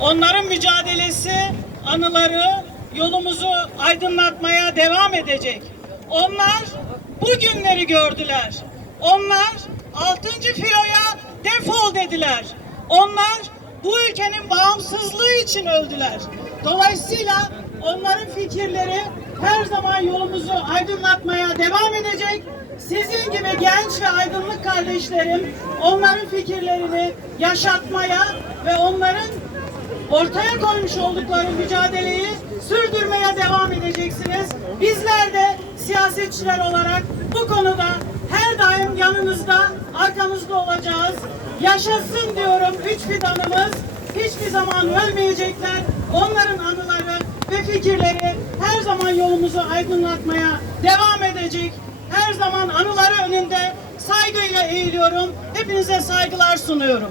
Onların mücadelesi, anıları yolumuzu aydınlatmaya devam edecek. Onlar bu günleri gördüler. Onlar 6. filoya defol dediler. Onlar bu ülkenin bağımsızlığı için öldüler. Dolayısıyla onların fikirleri her zaman yolumuzu aydınlatmaya devam edecek. Sizin gibi genç ve aydınlık kardeşlerim onların fikirlerini yaşatmaya ve onların ortaya koymuş oldukları mücadeleyi sürdürmeye devam edeceksiniz. Bizler de siyasetçiler olarak bu konuda her daim yanınızda, arkanızda olacağız. Yaşasın diyorum üç fidanımız. Hiçbir zaman ölmeyecekler. Onların anıları ve fikirleri her zaman yolumuzu aydınlatmaya devam edecek. Her zaman anıları önünde saygıyla eğiliyorum. Hepinize saygılar sunuyorum.